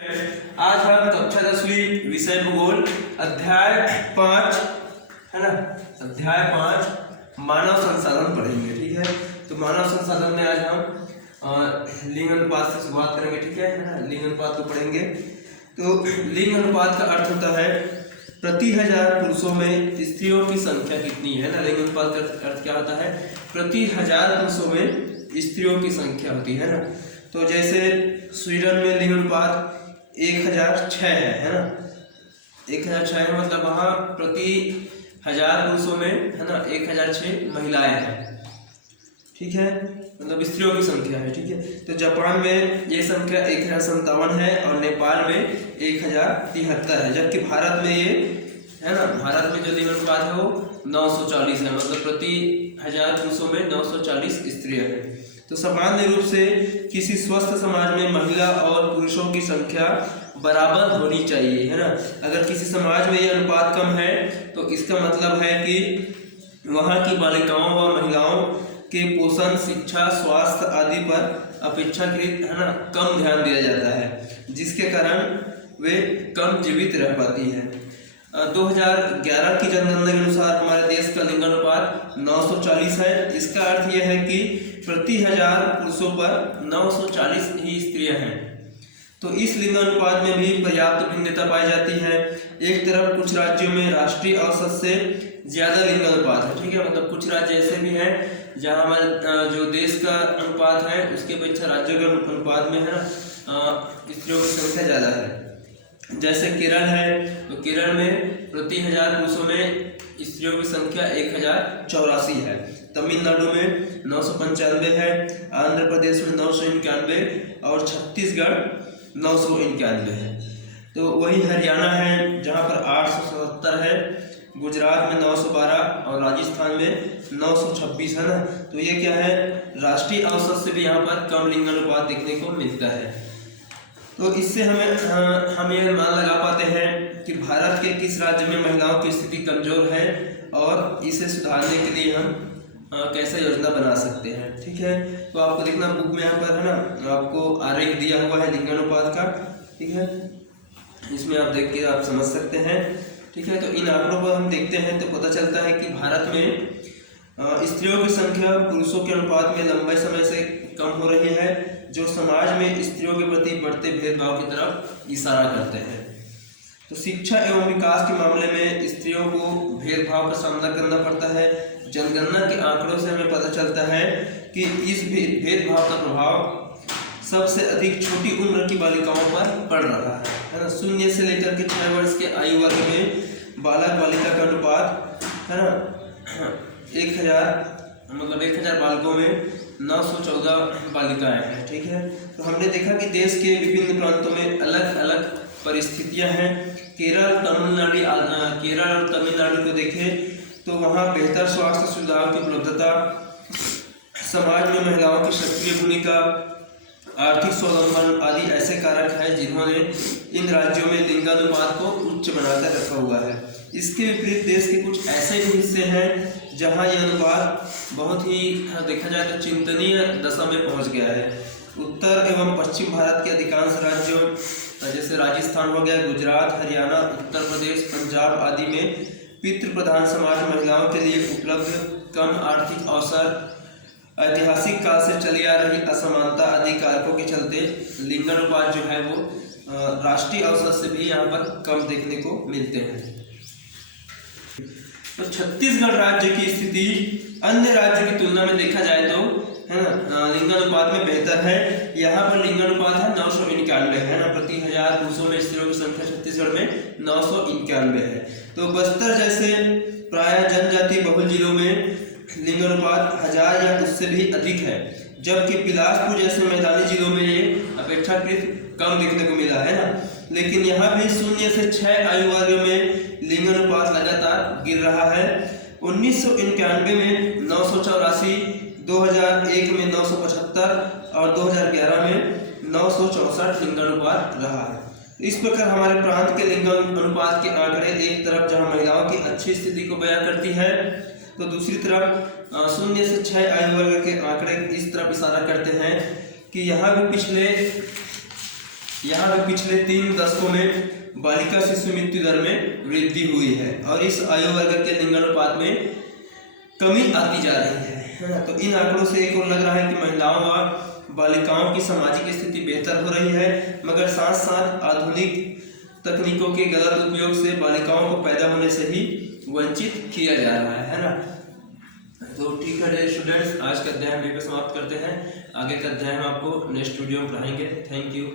आज हम कक्षा 10वीं विषय भूगोल अध्याय 5 है ना, अध्याय 5 मानव संसाधन पढ़ेंगे। ठीक है, तो मानव संसाधन में आज हम लिंग अनुपात से शुरुआत करेंगे। ठीक है ना, लिंग अनुपात को पढ़ेंगे। तो लिंग अनुपात का अर्थ होता है प्रति 1000 पुरुषों में स्त्रियों की संख्या कितनी है ना। लिंग अनुपात का अर्थ क्या होता है, प्रति 1000 पुरुषों में स्त्रियों की संख्या होती है ना। तो जैसे स्वीडन में लिंग अनुपात 1006 है ना, 1006 है, मतलब वहाँ प्रति 1000 पुरुषों में है ना 1006 महिलाएं हैं। ठीक है, मतलब स्त्रियों की संख्या है। ठीक है, तो जापान में ये संख्या 1057 है और नेपाल में 1073 है, जबकि भारत में ये है ना, भारत में जो लिंग अनुपात है वो 940 है, मतलब प्रति 1000 पुरुषों में 940 स्त्रियां हैं। तो सामान्य रूप से किसी स्वस्थ समाज में महिला और पुरुषों की संख्या बराबर होनी चाहिए है ना। अगर किसी समाज में यह अनुपात कम है तो इसका मतलब है कि वहाँ की बालिकाओं व महिलाओं के पोषण, शिक्षा, स्वास्थ्य आदि पर अपेक्षाकृत है ना कम ध्यान दिया जाता है, जिसके कारण वे कम जीवित रह पाती हैं। 2011 की जनगणना के अनुसार हमारे देश का लिंगानुपात 940 है। इसका अर्थ यह है कि प्रति 1000 पुरुषों पर 940 ही स्त्रियां हैं। तो इस लिंगानुपात में भी पर्याप्त भिन्नता पाई जाती है। एक तरफ कुछ राज्यों में राष्ट्रीय औसत से ज्यादा लिंगानुपात है। ठीक है, मतलब कुछ राज्य ऐसे भी हैं जहां हमारे जो देश का अनुपात है उसके अपेक्षा राज्यों के अनुपात में है ना स्त्रियों की संख्या ज्यादा है। जैसे केरल है, तो केरल में प्रति 1000 पुरुषों में स्त्रियों की संख्या 1084 है। तमिलनाडु में 995 है, आंध्र प्रदेश में 991 और छत्तीसगढ़ 991 है। तो वही हरियाणा है जहाँ पर 877 है, गुजरात में 912 और राजस्थान में 926 है ना। तो ये क्या है, राष्ट्रीय औसत से भी यहाँ पर कम लिंगानुपात देखने को मिलता है। तो इससे हम ये मान लगा पाते हैं कि भारत के किस राज्य में महिलाओं की स्थिति कमजोर है और इसे सुधारने के लिए हम कैसे योजना बना सकते हैं। ठीक है, तो आपको देखना बुक में यहाँ पर है ना आपको आरेख दिया हुआ है लिंगानुपात का। ठीक है, इसमें आप देख के आप समझ सकते हैं। ठीक है, तो इन आंकड़ों पर हम देखते हैं तो पता चलता है कि भारत में स्त्रियों की संख्या पुरुषों के अनुपात में लंबे समय से कम हो रही है, जो समाज में स्त्रियों के प्रति बढ़ते भेदभाव की तरफ इशारा करते हैं। तो शिक्षा एवं विकास के मामले में स्त्रियों को भेदभाव का सामना करना पड़ता है। जनगणना के आंकड़ों से हमें पता चलता है कि इस भेदभाव का प्रभाव सबसे अधिक छोटी उम्र की बालिकाओं पर पड़ रहा है ना। 0 से लेकर के 6 वर्ष के आयु वर्ग में बालक बालिका का अनुपात है ना 1000 बालकों में 914 बालिकाएं हैं। ठीक है, तो हमने देखा कि देश के विभिन्न प्रांतों में अलग अलग परिस्थितियां हैं। केरल और तमिलनाडु को देखें तो वहाँ बेहतर स्वास्थ्य सुविधाओं की उपलब्धता, समाज में महिलाओं की सक्रिय भूमिका, आर्थिक स्वावलंबन आदि ऐसे कारक हैं जिन्होंने इन राज्यों में लिंगानुपात को उच्च बनाकर रखा हुआ है। इसके विपरीत देश के कुछ ऐसे भी हिस्से हैं जहां यह अनुपात बहुत ही देखा जाए तो चिंतनीय दशा में पहुंच गया है। उत्तर एवं पश्चिम भारत के अधिकांश राज्यों जैसे राजस्थान हो गया, गुजरात, हरियाणा, उत्तर प्रदेश, पंजाब आदि में पितृ प्रधान समाज महिलाओं के लिए उपलब्ध कम आर्थिक अवसर, ऐतिहासिक काल से चली आ रही असमानता आदि कारकों के चलते लिंगानुपात जो है वो राष्ट्रीय औसत से भी यहाँ पर कम देखने को मिलते हैं। तो छत्तीसगढ़ राज्य की स्थिति अन्य राज्यों की तुलना में देखा जाए तो है ना लिंगानुपात में बेहतर है। यहाँ पर लिंगानुपात है 991 है ना, प्रति 1000 पुरुषों में स्त्रियों की संख्या छत्तीसगढ़ में 991 है। तो बस्तर जैसे प्राय जनजाति बहुल जिलों में लिंगानुपात 1000 या उससे भी अधिक है, जबकि बिलासपुर जैसे मैदानी जिलों में ये अपेक्षाकृत कम देखने को मिला है ना। लेकिन यहाँ भी 0 से 6 आयु वर्ग में लिंगानुपात लगातार गिर रहा है। 1991 में 984, 2001 में 975 और 2011 में 964 लिंगानुपात रहा है। इस प्रकार हमारे प्रांत के लिंगानुपात के आंकड़े एक तरफ जहां महिलाओं की अच्छी स्थिति को बयां करती है, तो दूसरी तरफ 0 से 6 आयु वर्ग के आंकड़े इस तरफ इशारा करते हैं कि यहाँ भी पिछले यहाँ पे पिछले 3 दशकों में बालिका शिशु मृत्यु दर में वृद्धि हुई है और इस आयु वर्ग के लिंगानुपात में कमी आती जा रही है ना। तो इन आंकड़ों से एक और लग रहा है कि महिलाओं व बालिकाओं की सामाजिक स्थिति बेहतर हो रही है, मगर साथ साथ आधुनिक तकनीकों के गलत उपयोग से बालिकाओं को पैदा होने से ही वंचित किया जा रहा है ना। तो ठीक है स्टूडेंट्स, आज का अध्याय हम यहीं पे समाप्त करते हैं। आगे का अध्याय हम आपको नेक्स्ट वीडियो में पढ़ाएंगे। Thank you.